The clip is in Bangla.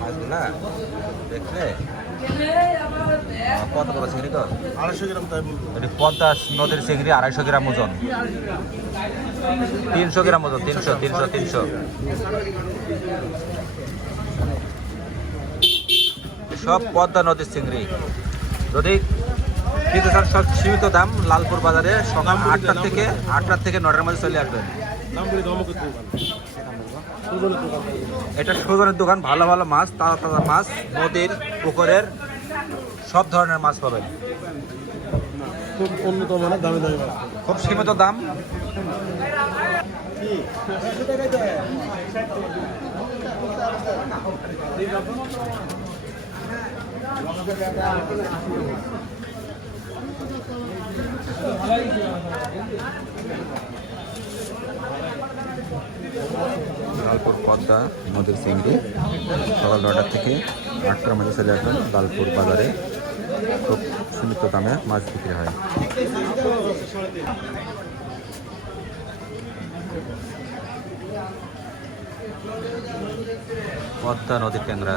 মাছগুলা দেখলে কত বড় চিংড়ি তো 250 গ্রাম তাই বলবো। এটি পদ্মা নদীর চিংড়ি 250 গ্রাম ওজন, 300 গ্রাম ওজন, 300। সব পদ্মা নদীর চিংড়ি। যদি কিন্তু স্যার সব সীমিত দাম, লালপুর বাজারে সকাল 8টা থেকে 9টার মধ্যে চলে আসবেন। এটা সুজনের দোকান, ভালো ভালো মাছ, তাজা তাজা মাছ, নদীর পুকুরের সব ধরনের মাছ পাবেন। খুব উন্নত মানের দামি দামি মাছ। খুব সীমিত দাম। লালপুর পদ্মা নদীর চিংড়ি সকাল 9টা থেকে 8টার মধ্যে চলে আসবেন লালপুর বাজারে। খুব সীমিত দামে মাছ বিক্রি হয়। পদ্মা নদীর ট্যাংরা।